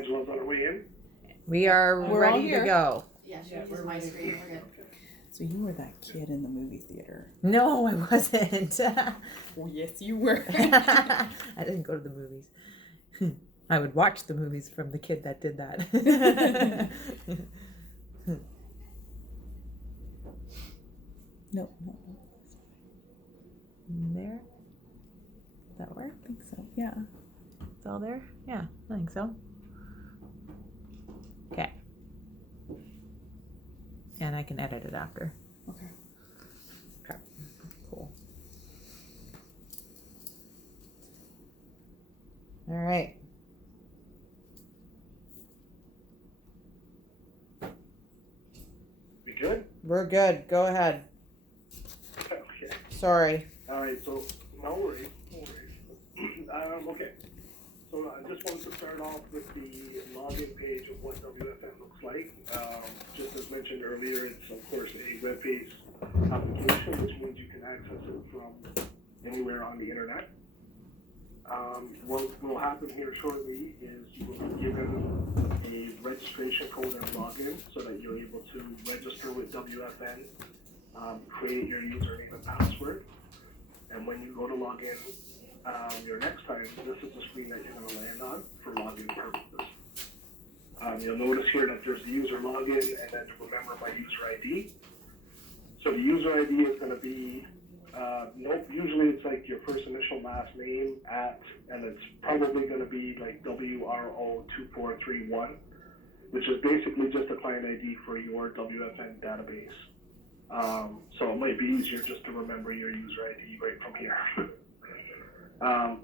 Angela's on her way in. We are We're all ready to here. go. Yeah, should we use my screen? We're good. So you were that kid in the movie theater. No, I wasn't. Oh, yes, you were. I didn't go to the movies. I would watch the movies from the kid that did that. No. There? Does that work? I think so. Yeah. It's all there? Yeah, I think so. Okay. And I can edit it after. Okay. Okay. Cool. All right. We good? We're good. Go ahead. Okay. Sorry. All right, so no worries. Okay. So I just wanted to start off with the login page of what WFN looks like. Just as mentioned earlier, it's of course a web-based application, which means you can access it from anywhere on the internet. What will happen here shortly is you will be given a registration code and login so that you're able to register with WFN, create your username and password, and when you go to log in your next time, this is the screen that you're going to land on for login purposes. You'll notice here that there's the user login and then remember my user ID. So the user ID is going to be usually it's like your first initial last name and it's probably going to be like WRO2431, which is basically just a client ID for your WFN database. So it might be easier just to remember your user ID right from here.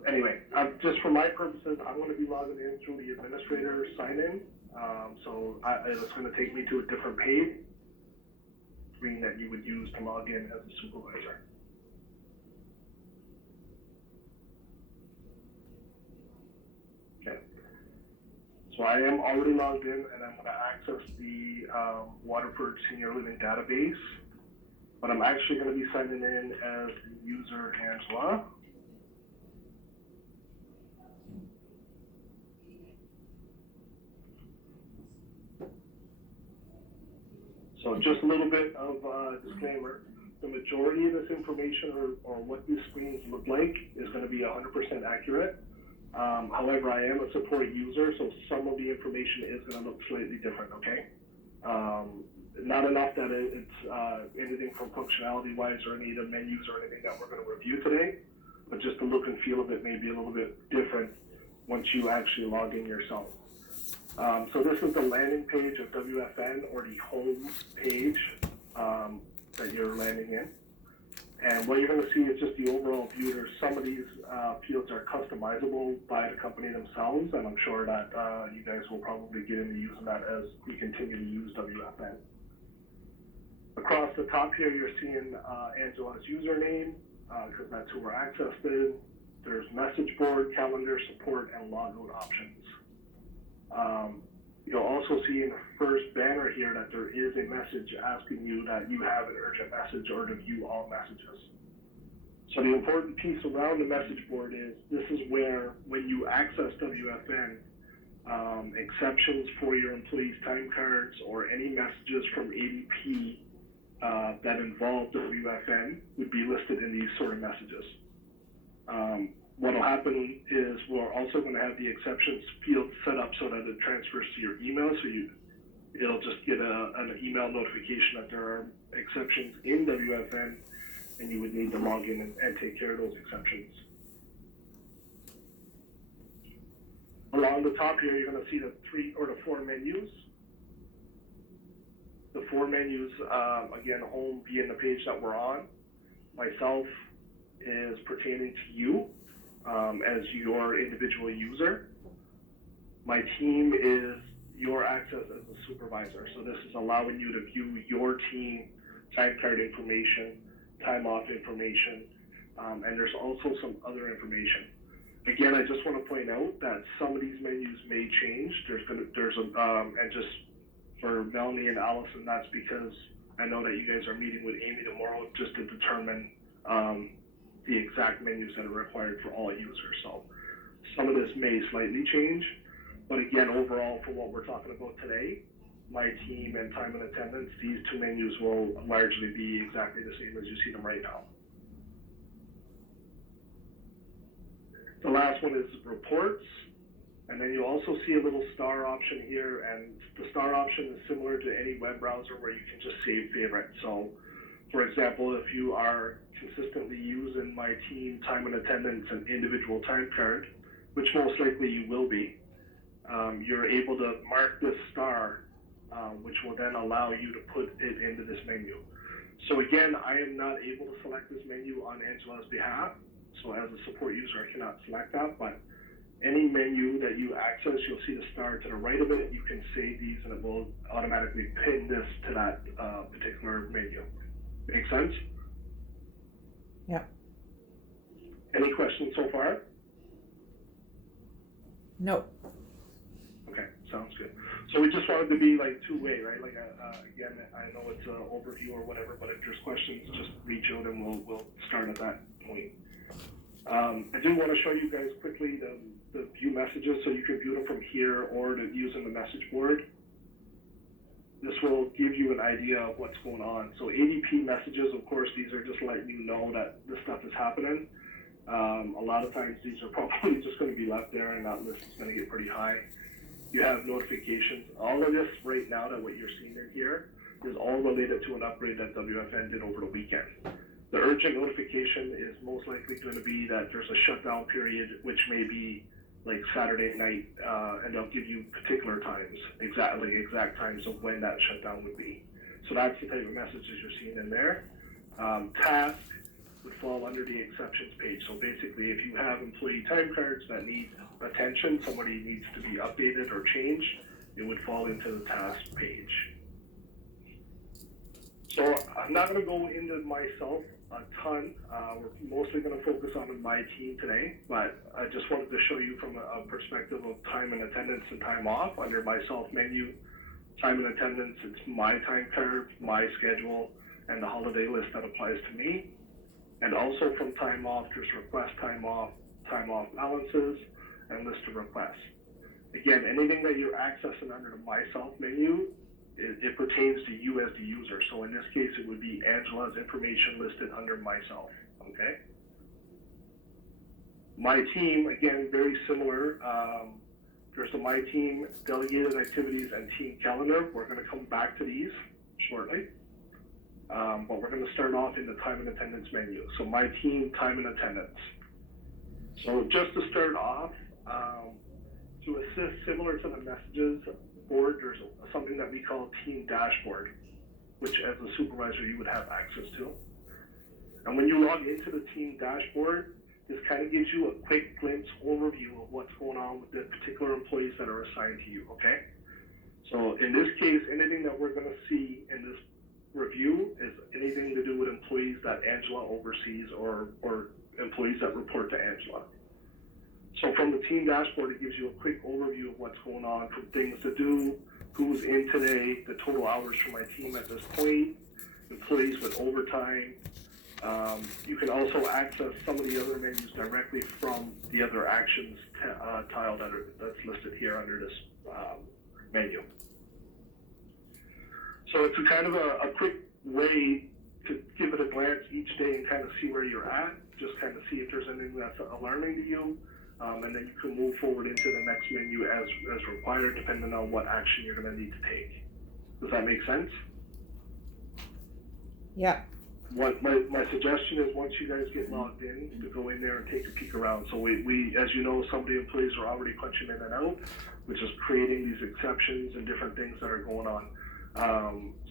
Anyway, just for my purposes, I'm going to be logging in through the administrator sign-in. It's going to take me to a different page screen that you would use to log in as a supervisor. Okay. So I am already logged in, and I'm going to access the Waterford Senior Living database. But I'm actually going to be signing in as the user Angela. So just a little bit of disclaimer. The majority of this information or what these screens look like is going to be 100% accurate. However, I am a support user, so some of the information is going to look slightly different, okay? Not enough that it's anything from functionality-wise or any of the menus or anything that we're going to review today, but just the look and feel of it may be a little bit different once you actually log in yourself. So this is the landing page of WFN, or the home page that you're landing in. And what you're going to see is just the overall view. There's some of these fields are customizable by the company themselves, and I'm sure that you guys will probably get into using that as we continue to use WFN. Across the top here, you're seeing Angela's username, because that's who we're accessed in. There's message board, calendar, support, and logout options. You'll also see in the first banner here that there is a message asking you that you have an urgent message or to view all messages. So the important piece around the message board is this is where, when you access WFN, exceptions for your employees' time cards or any messages from ADP that involve WFN would be listed in these sort of messages. What will happen is we're also going to have the exceptions field set up so that it transfers to your email. So it'll just get an email notification that there are exceptions in WFN, and you would need to log in and take care of those exceptions. Along the top here, you're going to see the 3 or the 4 menus. The 4 menus, again, home being the page that we're on. Myself is pertaining to you. As your individual user. My team is your access as a supervisor. So this is allowing you to view your team time card information, time off information, and there's also some other information. Again, I just want to point out that some of these menus may change. And just for Melanie and Allison, that's because I know that you guys are meeting with Amy tomorrow just to determine the exact menus that are required for all users. So some of this may slightly change, But again, overall, for what we're talking about today, my team and time and attendance, these two menus will largely be exactly the same as you see them right now. The last one is reports, and then you also see a little star option here, and the star option is similar to any web browser where you can just save favorites. So, for example, if you are consistently using my team time and attendance and individual time card, which most likely you will be, you're able to mark this star, which will then allow you to put it into this menu. So again, I am not able to select this menu on Angela's behalf. So as a support user, I cannot select that, but any menu that you access, you'll see the star to the right of it. You can save these and it will automatically pin this to that particular menu. Make sense? Yep. Any questions so far? No. Okay, sounds good. So we just wanted to be like two-way, right? Like again, I know it's an overview or whatever, but if there's questions, just reach out and we'll start at that point. I do want to show you guys quickly the view messages, so you can view them from here or to using the message board. This will give you an idea of what's going on. So ADP messages, of course, these are just letting you know that this stuff is happening. A lot of times these are probably just going to be left there and that list is going to get pretty high. You have notifications. All of this right now, that what you're seeing in here, is all related to an upgrade that WFN did over the weekend. The urgent notification is most likely going to be that there's a shutdown period, which may be like Saturday night, and they'll give you particular times, exact times of when that shutdown would be. So that's the type of messages you're seeing in there. Task would fall under the exceptions page. So basically, if you have employee time cards that need attention, somebody needs to be updated or changed, it would fall into the task page. So I'm not going to go into myself a ton. We're mostly going to focus on my team today, but I just wanted to show you from a perspective of time and attendance and time off. Under myself menu, time and attendance, it's my time card, my schedule, and the holiday list that applies to me. And also from time off, there's request time off balances, and list of requests. Again, anything that you're accessing under the myself menu, it pertains to you as the user. So in this case, it would be Angela's information listed under myself, okay? My team, again, very similar. There's the my team, delegated activities, and team calendar. We're gonna come back to these shortly. But we're gonna start off in the time and attendance menu. So my team, time and attendance. So just to start off, to assist similar to the messages board, there's something that we call team dashboard, which as a supervisor you would have access to. And when you log into the team dashboard, this kind of gives you a quick glimpse overview of what's going on with the particular employees that are assigned to you, okay? So in this case, anything that we're gonna see in this review is anything to do with employees that Angela oversees or employees that report to Angela. So from the team dashboard, it gives you a quick overview of what's going on, from things to do, who's in today, the total hours for my team at this point, employees with overtime. You can also access some of the other menus directly from the other actions tile that's listed here under this menu. So it's a kind of a quick way to give it a glance each day and kind of see where you're at, just kind of see if there's anything that's alarming to you, and then you can move forward into the next menu as required, depending on what action you're going to need to take. Does that make sense? Yeah. What my suggestion is, once you guys get logged in, to go in there and take a peek around. So we as you know, some of the employees are already punching in and out, which is creating these exceptions and different things that are going on.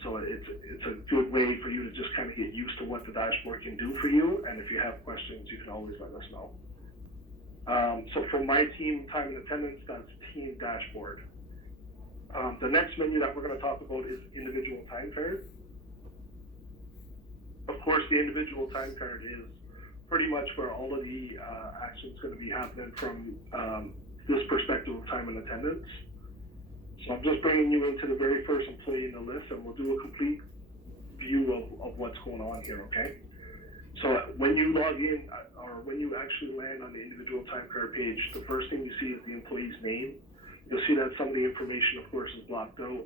So it's a good way for you to just kind of get used to what the dashboard can do for you, and if you have questions, you can always let us know. So for my team, time and attendance, that's team dashboard. The next menu that we're going to talk about is individual time card. Of course, the individual time card is pretty much where all of the action's going to be happening from this perspective of time and attendance. So I'm just bringing you into the very first employee in the list, and we'll do a complete view of what's going on here, okay? So when you log in, or when you actually land on the individual time card page, the first thing you see is the employee's name. You'll see that some of the information, of course, is blocked out.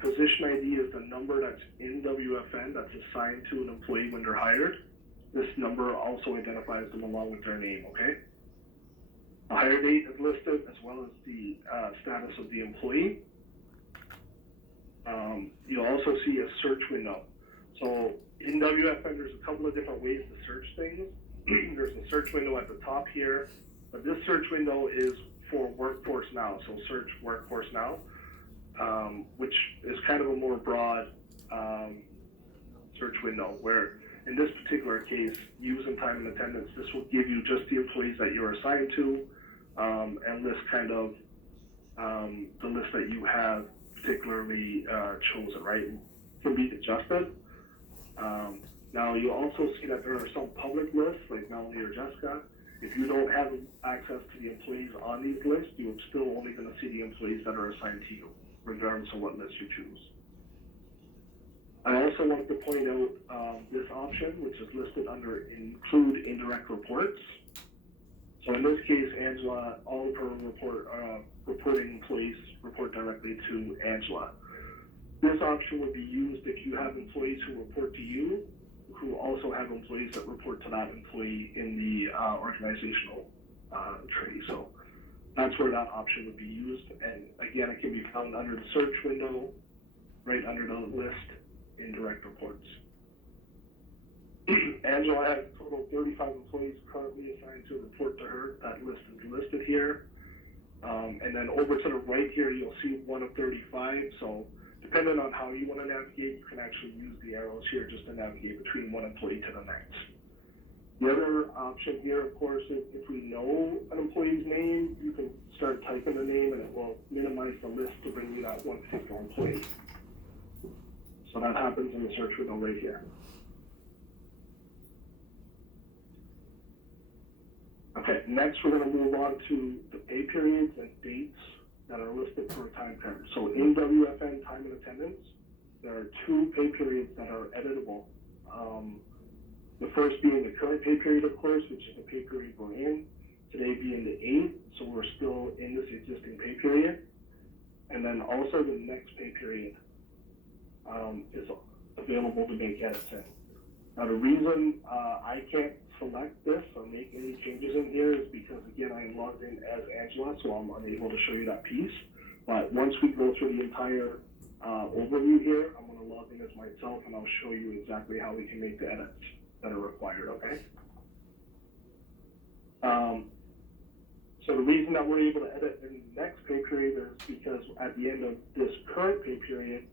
Position ID is the number that's in WFN that's assigned to an employee when they're hired. This number also identifies them along with their name, okay? The hire date is listed as well as the status of the employee. You'll also see a search window. So in WFN, there's a couple of different ways to search things. There's a search window at the top here, but this search window is for Workforce Now. So search Workforce Now, which is kind of a more broad search window where in this particular case, use and time and attendance, this will give you just the employees that you're assigned to and list kind of the list that you have particularly chosen, right? It can be adjusted. Now you also see that there are some public lists like Melanie or Jessica. If you don't have access to the employees on these lists, you're still only going to see the employees that are assigned to you, regardless of what list you choose. I also want to point out this option, which is listed under Include Indirect Reports. So in this case, Angela, all of her reporting employees report directly to Angela. This option would be used if you have employees who report to you, who also have employees that report to that employee in the organizational tree. So that's where that option would be used. And again, it can be found under the search window, right under the list in direct reports. Angela has a total of 35 employees currently assigned to report to her. That list is listed here. And then over to the right here, you'll see 1 of 35. So depending on how you want to navigate, you can actually use the arrows here just to navigate between one employee to the next. The other option here, of course, is if we know an employee's name, you can start typing the name and it will minimize the list to bring you that one particular employee. So that happens in the search window right here. Okay, next we're going to move on to the pay periods and dates that are listed for a time card. So in WFN time and attendance, there are 2 pay periods that are editable. The first being the current pay period, of course, which is the pay period we're in. Today being the 8th, so we're still in this existing pay period. And then also the next pay period is available to make edits in. Now the reason I can't select this or make any changes in here is because, again, I am logged in as Angela, so I'm unable to show you that piece. But once we go through the entire overview here, I'm going to log in as myself and I'll show you exactly how we can make the edits that are required, okay? So the reason that we're able to edit in the next pay period is because at the end of this current pay period,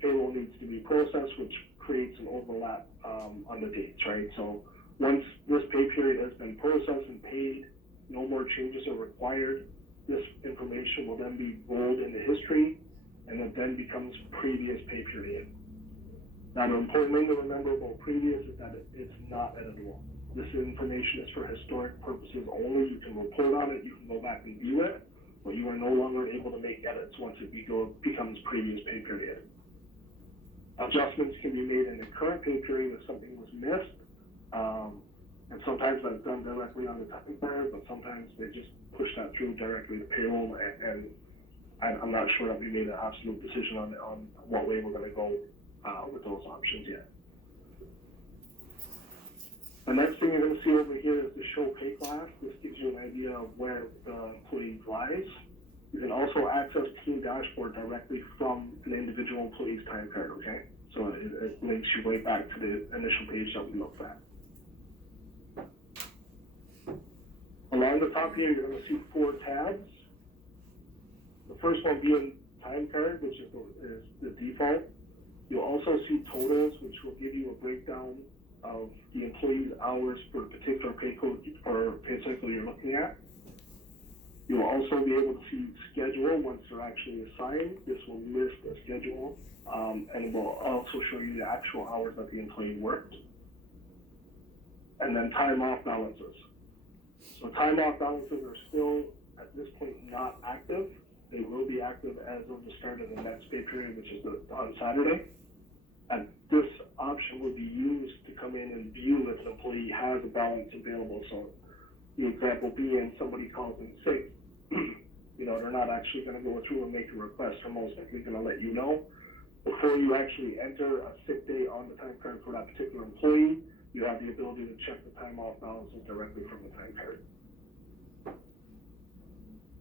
payroll needs to be processed, which creates an overlap on the dates, right? So once this pay period has been processed and paid, no more changes are required. This information will then be rolled into history, and it then becomes previous pay period. Now, the important thing to remember about previous is that it's not editable. This information is for historic purposes only. You can report on it, you can go back and view it, but you are no longer able to make edits once it becomes previous pay period. Adjustments can be made in the current pay period if something was missed. And sometimes that's done directly on the time card, but sometimes they just push that through directly to payroll, and I'm not sure that we made an absolute decision on what way we're going to go with those options yet. The next thing you're going to see over here is the show pay class. This gives you an idea of where the employee lies. You can also access Team Dashboard directly from an individual employee's time card, okay? So it links you right back to the initial page that we looked at. Along the top here, you're going to see 4 tabs. The first one being time card, which is the default. You'll also see totals, which will give you a breakdown of the employee's hours for a particular pay code or pay cycle you're looking at. You'll also be able to see schedule once they're actually assigned. This will list a schedule, and it will also show you the actual hours that the employee worked. And then time off balances. So time off balances are still, at this point, not active. They will be active as of the start of the next pay period, which is on Saturday. And this option will be used to come in and view if an employee has a balance available. So the example being somebody calls in sick, they're not actually gonna go through and make a request. They're most likely gonna let you know. Before you actually enter a sick day on the time card for that particular employee, you have the ability to check the time off balances directly from the time card.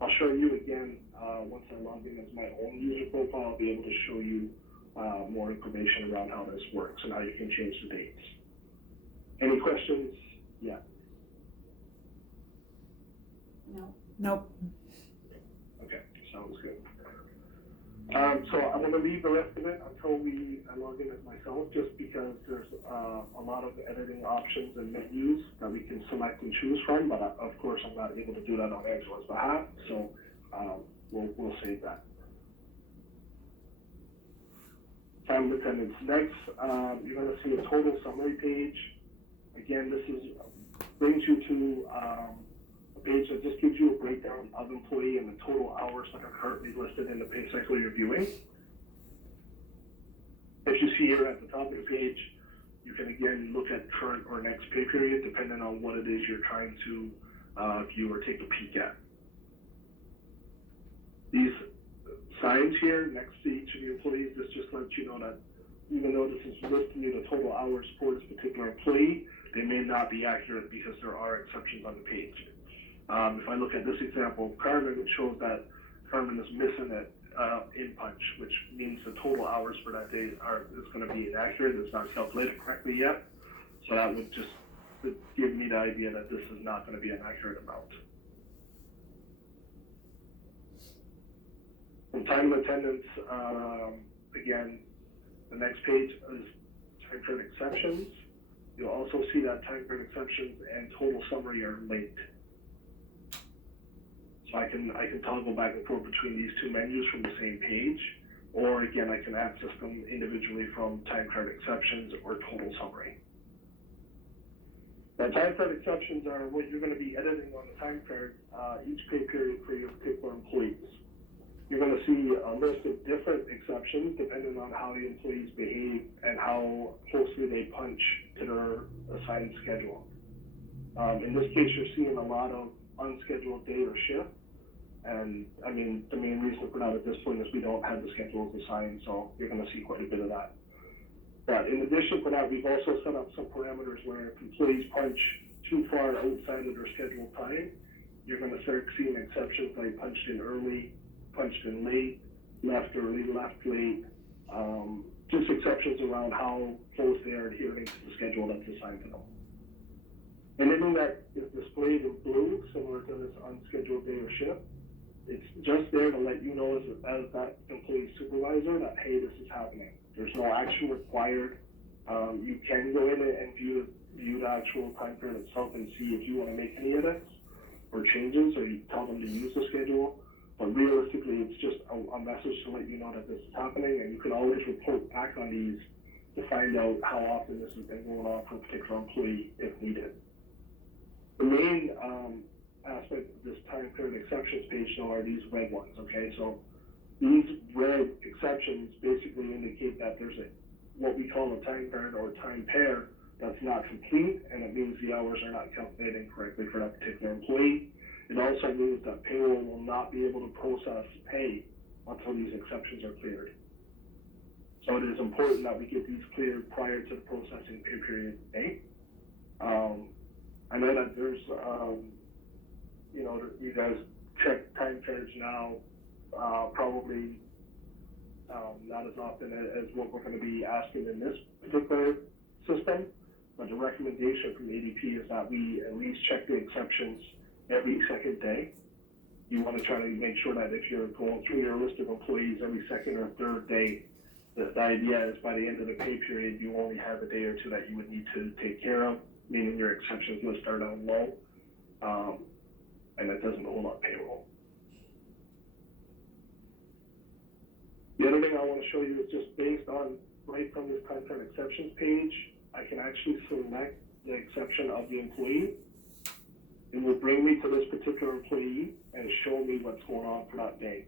I'll show you again, once I log in as my own user profile, I'll be able to show you more information around how this works and how you can change the dates. Any questions? Yeah. No. Nope. Okay, sounds good. So I'm going to leave the rest of it until I log in as myself, just because there's a lot of editing options and menus that we can select and choose from, but of course I'm not able to do that on Angela's behalf, so we'll save that. Time and attendance. Next, you're going to see a total summary page. Again, this brings you to a page that just gives you a breakdown of employee and the total hours that are currently listed in the pay cycle you're viewing. As you see here at the top of the page, you can again look at current or next pay period depending on what it is you're trying to view or take a peek at. These signs here next to each of the employees, this just lets you know that even though this is listing you the total hours for this particular employee, they may not be accurate because there are exceptions on the page. If I look at this example, Carmen, it shows that Carmen is missing it in punch, which means the total hours for that day is going to be inaccurate. It's not calculated correctly yet. So that would just give me the idea that this is not going to be an accurate amount. From time and attendance, again, the next page is time card exceptions. You'll also see that time card exceptions and total summary are linked. So I can toggle back and forth between these two menus from the same page, or again, I can access them individually from time card exceptions or total summary. Now, time card exceptions are what you're going to be editing on the time card each pay period for your particular employees. You're going to see a list of different exceptions depending on how the employees behave and how closely they punch to their assigned schedule. In this case, you're seeing a lot of unscheduled day or shift. And I mean, the main reason for that at this point is we don't have the schedules assigned, so you're going to see quite a bit of that. But in addition to that, we've also set up some parameters where if employees punch too far outside of their scheduled time, you're going to start seeing exceptions like punched in early, punched in late, left early, left late, just exceptions around how close they are adhering to the schedule that's assigned to them. Anything that is displayed in blue, similar to this unscheduled day or shift, it's just there to let you know as that employee supervisor that, hey, this is happening. There's no action required. You can go in and view the actual time card itself and see if you want to make any edits or changes, or you tell them to use the schedule. But realistically, it's just a message to let you know that this is happening, and you can always report back on these to find out how often this has been going on for a particular employee if needed. The main aspect of this time card exceptions page though are these red ones, okay? So these red exceptions basically indicate that there's what we call a time card or time pair that's not complete, and it means the hours are not calculating correctly for that particular employee. It also means that payroll will not be able to process pay until these exceptions are cleared. So it is important that we get these cleared prior to the processing pay period date. I know that there's, you guys check time cards now, probably not as often as what we're going to be asking in this particular system, but the recommendation from ADP is that we at least check the exceptions every second day. You want to try to make sure that if you're going through your list of employees every second or third day, the idea is by the end of the pay period, you only have a day or two that you would need to take care of, meaning your exceptions will start out low, and it doesn't hold up payroll. The other thing I want to show you is just based on, right from this time card exceptions page, I can actually select the exception of the employee. It will bring me to this particular employee and show me what's going on for that day,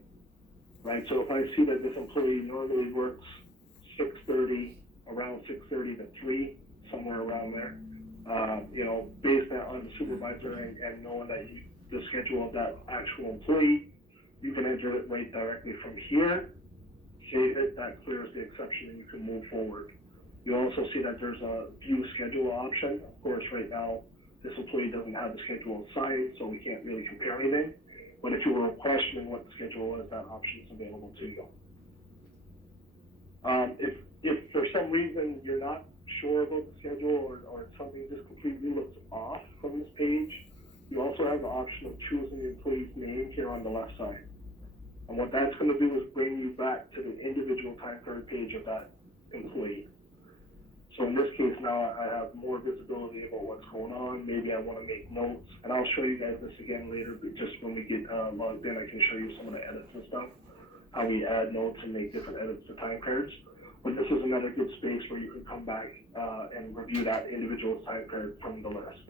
right? So if I see that this employee normally works 6:30, around 6:30 to 3, somewhere around there, based on the supervisor and knowing that the schedule of that actual employee, you can enter it right directly from here, save it, that clears the exception, and you can move forward. You also see that there's a view schedule option. Of course, right now, this employee doesn't have the schedule assigned, so we can't really compare anything. But if you were questioning what the schedule is, that option is available to you. If for some reason you're not sure about the schedule or something just completely looks off from this page, you also have the option of choosing the employee's name here on the left side. And what that's going to do is bring you back to the individual time card page of that employee. So in this case now I have more visibility about what's going on. Maybe I want to make notes, and I'll show you guys this again later, but just when we get logged in, I can show you some of the edits and stuff, how we add notes and make different edits to time cards. But this is another good space where you can come back and review that individual time card from the list.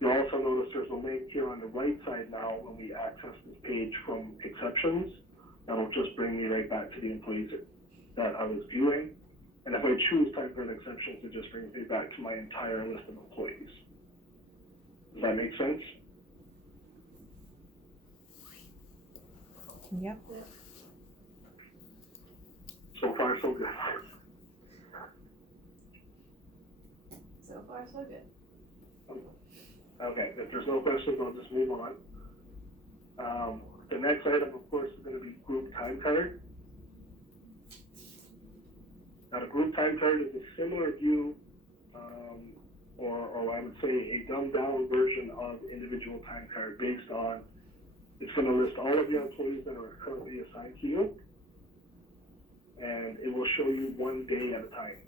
You'll also notice there's a link here on the right side now when we access this page from exceptions. That'll just bring me right back to the employees that I was viewing. And if I choose time card exceptions, it just brings me back to my entire list of employees. Does that make sense? Yep. So far, so good. So far, so good. Okay, if there's no questions, I'll just move on. The next item, of course, is going to be group time card. Now, the group time card is a similar view, or I would say a dumbed down version of individual time card based on, it's going to list all of your employees that are currently assigned to you, and it will show you one day at a time.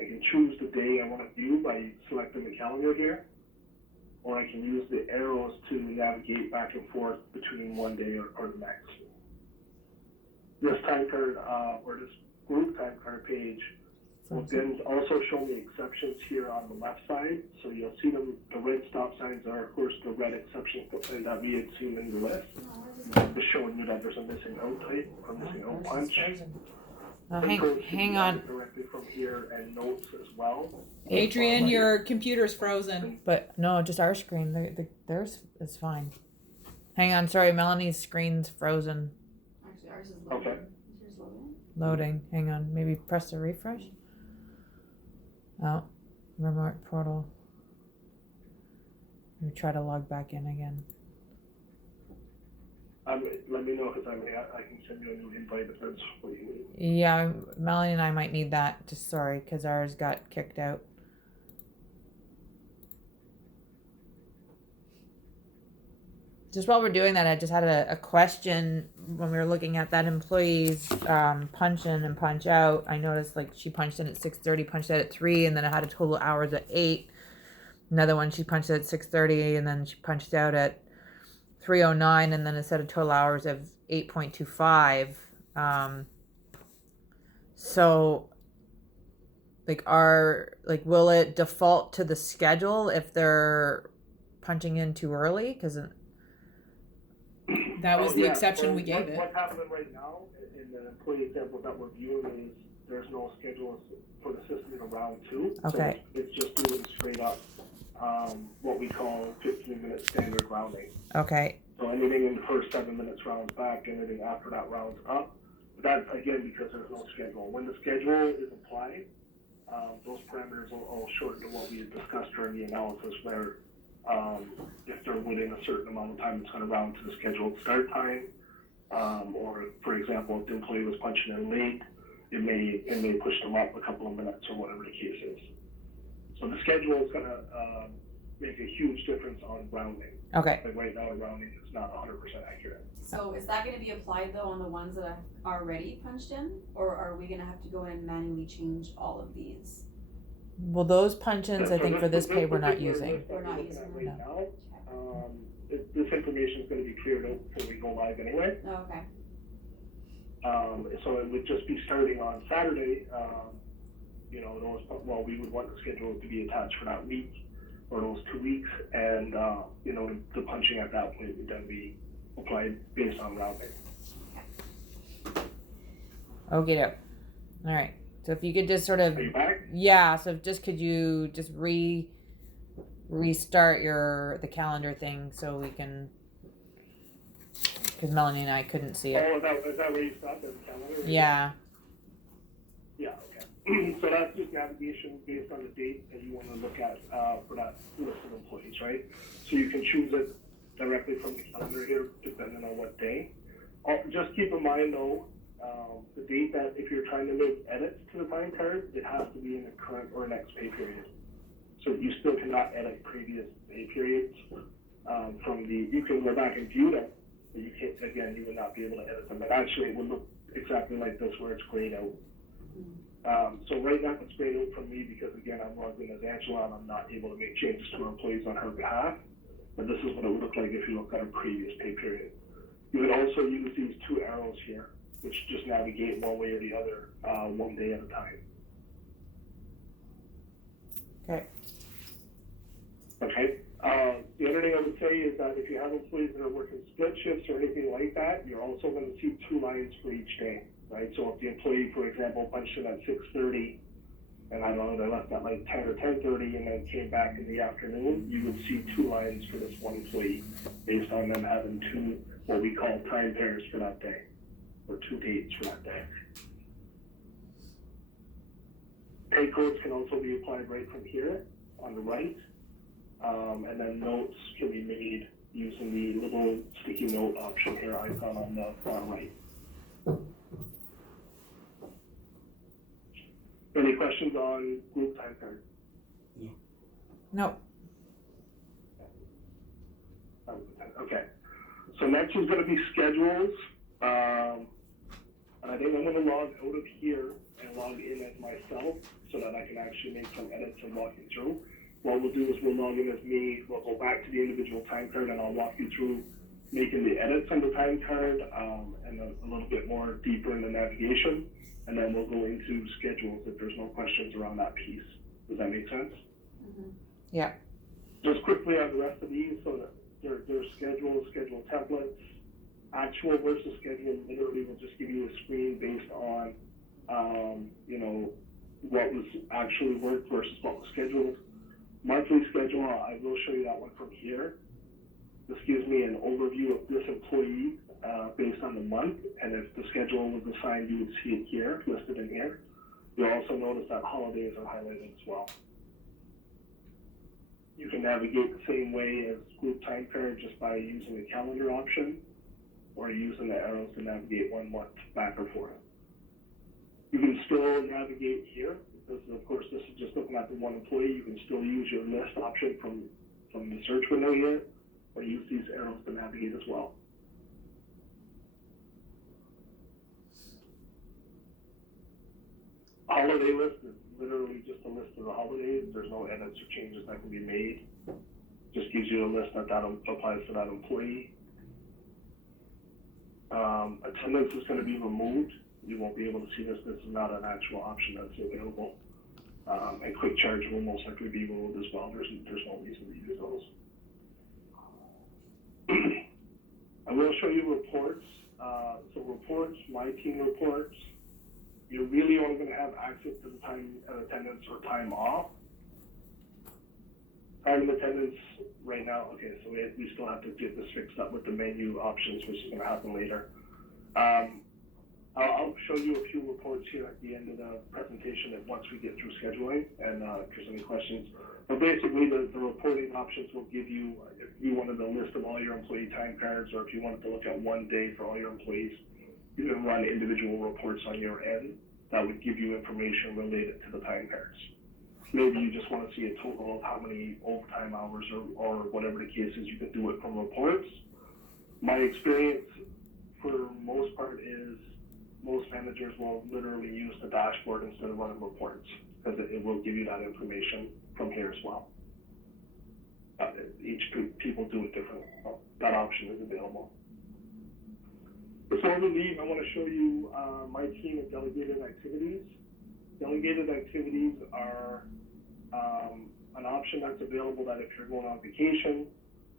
I can choose the day I want to view by selecting the calendar here, or I can use the arrows to navigate back and forth between one day or the next. This time card, or this group time card page will then also show me exceptions here on the left side. So you'll see the red stop signs are, of course, the red exceptions that we had seen in the list. Just showing you that there's a missing out type or missing out punch. Hang on. Directly from here, and notes as well. Adrian, your computer's frozen. But no, just our screen. Theirs is fine. Hang on, sorry, Melanie's screen's frozen. Actually, ours is loading. Okay. Is yours loading? Loading. Hang on, maybe press the refresh. Oh, remote portal. Let me try to log back in again. Let me know, because I can send you a new invite if that's what you need. Yeah, Melanie and I might need that. Just sorry, because ours got kicked out. Just while we're doing that, I just had a question when we were looking at that employee's punch in and punch out. I noticed like she punched in at 6:30, punched out at 3, and then it had a total hours at 8. Another one she punched at 6:30, and then she punched out at 3:09, and then it said a total hours of 8.25. So will it default to the schedule if they're punching in too early? Because That was the yeah. exception So we gave it. What's happening right now in the employee example that we're viewing is there's no schedule for the system in round 2. Okay. So it's just doing straight up what we call 15-minute standard rounding. Okay. So anything in the first 7 minutes rounds back, anything after that rounds up. But that's, again, because there's no schedule. When the schedule is applied, those parameters will shorten to what we had discussed during the analysis, where if they're within a certain amount of time, it's going to round to the scheduled start time. Or, for example, if the employee was punching in late, it may push them up a couple of minutes or whatever the case is. So the schedule is going to make a huge difference on rounding. Okay. Like right now, rounding is not 100% accurate. So is that going to be applied though on the ones that are already punched in, or are we going to have to go in and manually change all of these? Well, those punch-ins, I think, for this pay we're not particular using. list that We're not looking using at them. right now, this information is going to be cleared out before we go live anyway. Oh, okay. So it would just be starting on Saturday. We would want the schedule to be attached for that week or those 2 weeks, and the punching at that point would then be applied based on rounding. Okay, doke. All right. So if you could just sort of, Are you back? yeah. So could you just restart the calendar thing so we can, because Melanie and I couldn't see it. Oh, is that where you stopped at the calendar? Yeah. Yeah, okay. So that's just navigation based on the date that you want to look at for that list of employees, right? So you can choose it directly from the calendar here, depending on what day. Just keep in mind though, the date that if you're trying to make edits to the time card, it has to be in the current or next pay period. So you still cannot edit previous pay periods you can go back and view them, but you can't, again, you would not be able to edit them. But actually it would look exactly like this where it's grayed out. So right now it's grayed out from me because again, I'm logged in as Angela and I'm not able to make changes to our employees on her behalf. But this is what it would look like if you look at a previous pay period. You would also use these two arrows here, which just navigate one way or the other, one day at a time. Okay. Okay. The other thing I would say is that if you have employees that are working split shifts or anything like that, you're also going to see 2 lines for each day, right? So if the employee, for example, punched in at 6:30, and I don't know, they left at like 10 or 10:30 and then came back in the afternoon, you would see 2 lines for this one employee based on them having 2, what we call time pairs for that day, or 2 dates for that day. Pay codes can also be applied right from here on the right. And then notes can be made using the little sticky note option here icon on the far right. Any questions on group time card? No. Okay. So next is going to be schedules. And I think I'm going to log out of here and log in as myself so that I can actually make some edits and walk you through. What we'll do is we'll log in as me, we'll go back to the individual time card and I'll walk you through making the edits on the time card and a little bit more deeper in the navigation. And then we'll go into schedules if there's no questions around that piece. Does that make sense? Mm-hmm. Yeah. Just quickly on the rest of these, so that they're schedule templates. Actual versus schedule literally will just give you a screen based on, what was actually worked versus what was scheduled. Monthly schedule, I will show you that one from here. This gives me an overview of this employee based on the month, and if the schedule was assigned, you would see it here, listed in here. You'll also notice that holidays are highlighted as well. You can navigate the same way as group time card just by using the calendar option or using the arrows to navigate 1 month back or forth. You can still navigate here. This is, of course, this is just looking at the one employee. You can still use your list option from the search window here, or use these arrows to navigate as well. Holiday list is literally just a list of the holidays. There's no edits or changes that can be made. Just gives you a list that applies to that employee. Attendance is going to be removed. You won't be able to see this. This is not an actual option that's available. And quick charge will most likely be removed as well. There's no reason to use those. I will show you reports. So reports, my team reports, you're really only going to have access to the time attendance or time off. Time and attendance right now, okay, so we still have to get this fixed up with the menu options, which is going to happen later. I'll show you a few reports here at the end of the presentation that once we get through scheduling and if there's any questions. But basically the reporting options will give you, if you wanted a list of all your employee time cards or if you wanted to look at one day for all your employees, you can run individual reports on your end that would give you information related to the time cards. Maybe you just want to see a total of how many overtime hours or whatever the case is, you can do it from reports. My experience for most part is most managers will literally use the dashboard instead of running reports because it will give you that information from here as well. Each people do it differently. So that option is available. Before we leave, I want to show you my team of delegated activities. Delegated activities are an option that's available that if you're going on vacation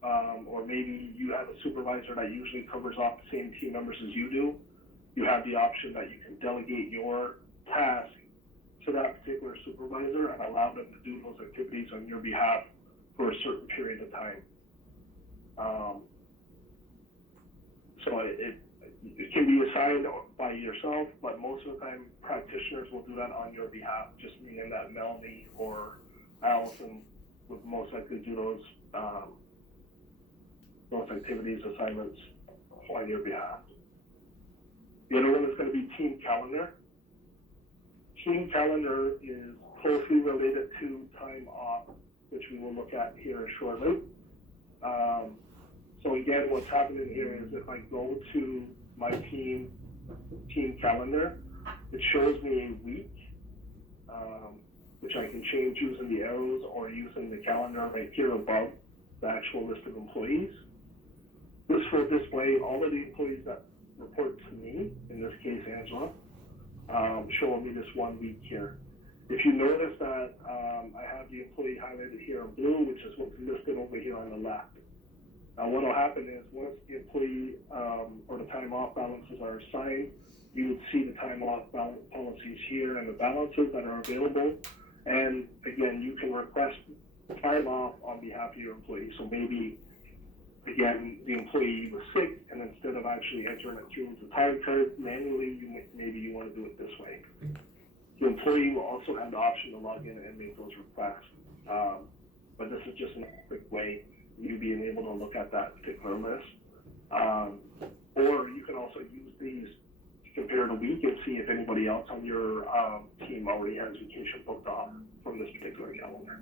or maybe you have a supervisor that usually covers off the same team members as you do, you have the option that you can delegate your task to that particular supervisor and allow them to do those activities on your behalf for a certain period of time. So it can be assigned by yourself, but most of the time practitioners will do that on your behalf, just meaning that Melanie or Allison would most likely do those activities, assignments on your behalf. The other one is going to be team calendar. Team calendar is closely related to time off, which we will look at here shortly. So again, what's happening here is if I go to my team calendar, it shows me a week, which I can change using the arrows or using the calendar right here above the actual list of employees. This will display all of the employees that report to me, in this case Angela, showing me this 1 week here. If you notice that I have the employee highlighted here in blue, which is what's listed over here on the left. Now what will happen is once the employee or the time off balances are assigned, you would see the time off balance policies here and the balances that are available. And again, you can request time off on behalf of your employee. So maybe, again, the employee was sick, and instead of actually entering it through the time card manually, maybe you want to do it this way. The employee will also have the option to log in and make those requests. But this is just a quick way you being able to look at that particular list. Or you can also use these to compare the week and see if anybody else on your team already has vacation booked off from this particular calendar.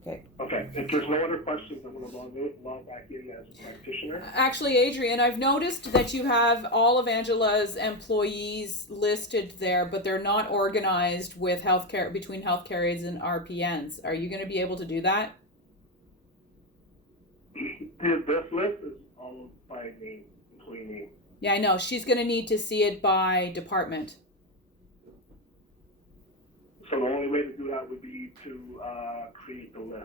Okay. Okay, if there's no other questions, I'm going to log back in as a practitioner. Actually, Adrian, I've noticed that you have all of Angela's employees listed there, but they're not organized with healthcare between healthcare aides and RPNs. Are you going to be able to do that? This list is all by name, employee name. Yeah, I know. She's going to need to see it by department. So the only way to do that would be to create the list.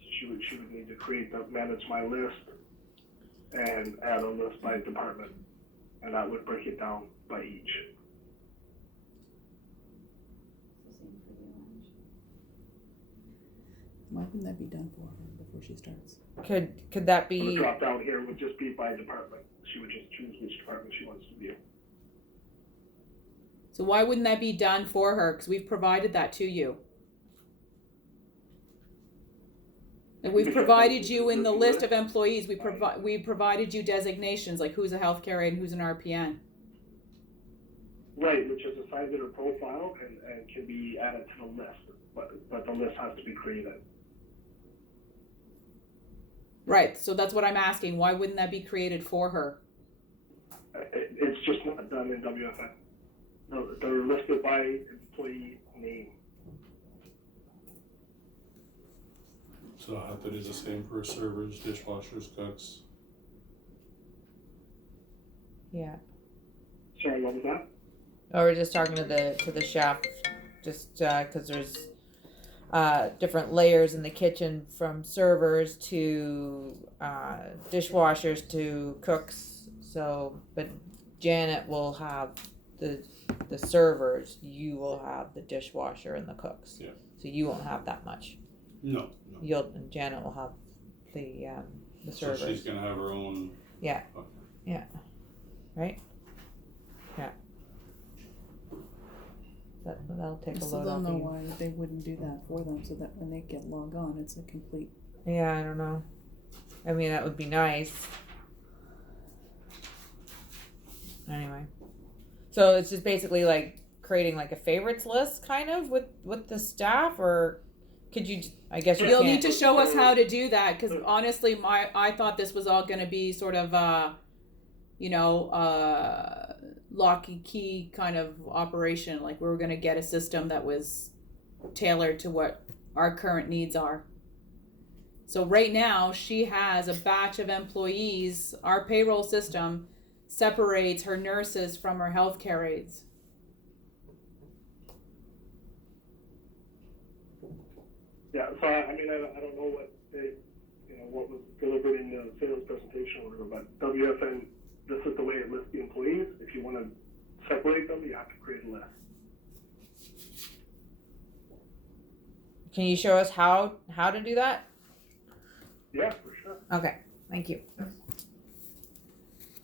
She would need to manage my list and add a list by department, and that would break it down by each. Why wouldn't that be done for her before she starts? Could that The be? drop down here would just be by department. She would just choose which department she wants to view. So why wouldn't that be done for her? Because we've provided that to you. And we've provided you in the list of employees, we provided you designations, like who's a healthcare aide and who's an RPN. Right, which is assigned to their profile and can be added to the list, but the list has to be created. Right, so that's what I'm asking. Why wouldn't that be created for her? It's just not done in WFN. No, they're listed by employee name. So I have to do the same for servers, dishwashers, cooks. Yeah. Sorry, what was that? Oh, we're just talking to the chef, just because there's different layers in the kitchen, from servers to dishwashers to cooks. So, but Janet will have the servers. You will have the dishwasher and the cooks. Yeah. So you won't have that much. No. Janet will have the servers. So she's gonna have her own. Yeah. Okay. Yeah. Right. Yeah. That'll take a So load they'll off know you. why they wouldn't do that for them, so that when they get logged on, it's a complete. Yeah, I don't know. I mean, that would be nice. Anyway, so it's just basically like creating like a favorites list, kind of with the staff, or could you? I guess you You'll can't. need to show us how to do that, because honestly, I thought this was all going to be sort of lock and key kind of operation. Like we were going to get a system that was tailored to what our current needs are. So right now she has a batch of employees. Our payroll system separates her nurses from her healthcare aides. Yeah, so I mean, I don't know what was delivered in the sales presentation or whatever, but WFN, this is the way it lists the employees. If you want to separate them, you have to create a list. Can you show us how to do that? Yeah, for sure. Okay, thank you.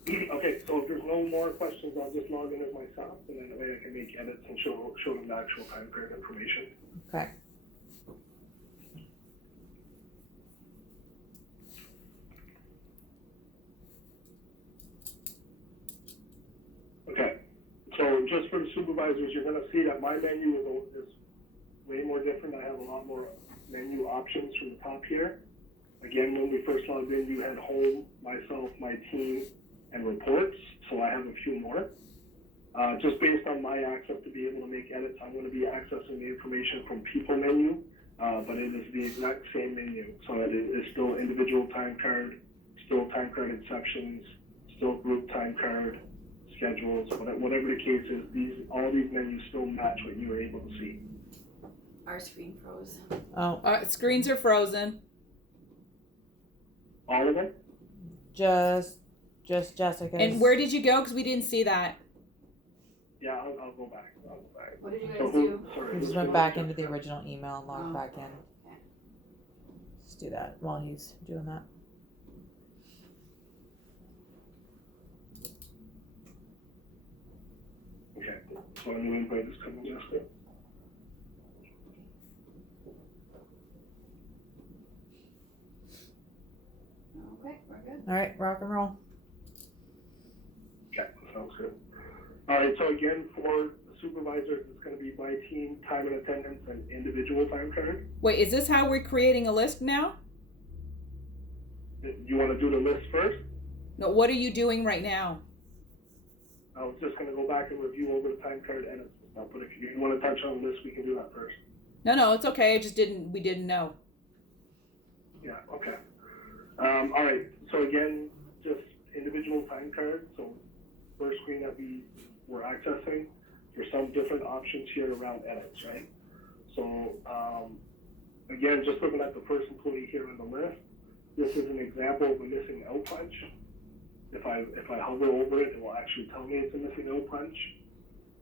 Okay, so if there's no more questions, I'll just log in as myself, and then that way I can make edits and show them the actual time period information. Okay. Okay, so just for the supervisors, you're gonna see that my menu is way more different. I have a lot more menu options from the top here. Again, when we first logged in, you had home, myself, my team, and reports, so I have a few more. Just based on my access to be able to make edits, I'm gonna be accessing the information from people menu, but it is the exact same menu. So it is still individual time card, still time card exceptions, still group time card, schedules, whatever the case is, all these menus still match what you were able to see. Our screen froze. Oh, Screens are frozen. All of them? just Jessica's. And where did you go? Because we didn't see that. Yeah, I'll go back. I'll go back. What did you So guys do? sorry. He just who's went doing back it? into the original email and logged Oh, back in. okay. Let's do that while he's doing that. Okay, so a new invite is coming, Jessica. Okay, we're good. All right, rock and roll. Okay, sounds good. All right, so again, for the supervisors, it's gonna be by team, time and attendance, and individual time card. Wait, is this how we're creating a list now? You wanna do the list first? No, what are you doing right now? I was just gonna go back and review over the time card edits and stuff, but if you wanna touch on this, we can do that first. No, it's okay. We didn't know. Yeah, okay. All right, so again, just individual time cards, so first screen that we were accessing, there's some different options here around edits, right? So, again, just looking at the first employee here on the list, this is an example of a missing out punch. If I hover over it, it will actually tell me it's a missing out punch.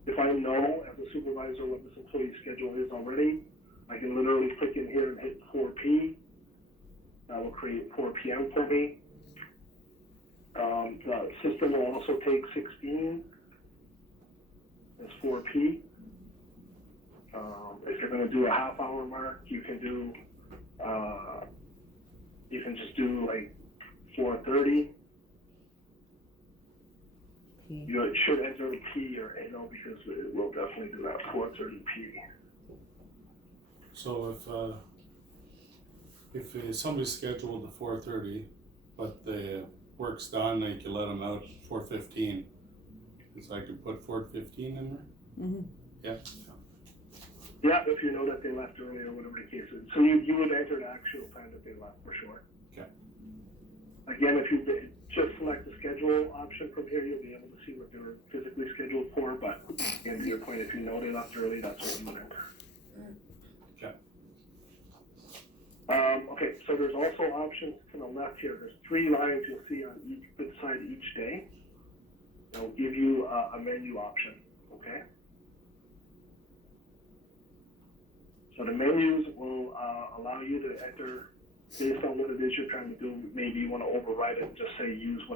If I know as a supervisor what this employee's schedule is already, I can literally click in here and hit 4P. That will create 4 p.m. for me. The system will also take 16 as 4P. If you're going to do a half hour mark, you can do, you can just do like 4:30. You should enter a P or A though, because it will definitely do that 4:30 P. So if somebody's scheduled to 4:30, but the work's done, like you let them out at 4:15, so I could put 4:15 in there? Mm-hmm. Yeah. Yeah, if you know that they left early or whatever the case is. So you would enter the actual time that they left for sure. Okay. Again, if you just select the schedule option from here, you'll be able to see what they were physically scheduled for, but again, to your point, if you know they left early, that's what you would enter. Okay, so there's also options to the left here. There's 3 lines you'll see on each side each day. That will give you a menu option, okay? So the menus will allow you to enter based on what it is you're trying to do. Maybe you want to override it and just say use what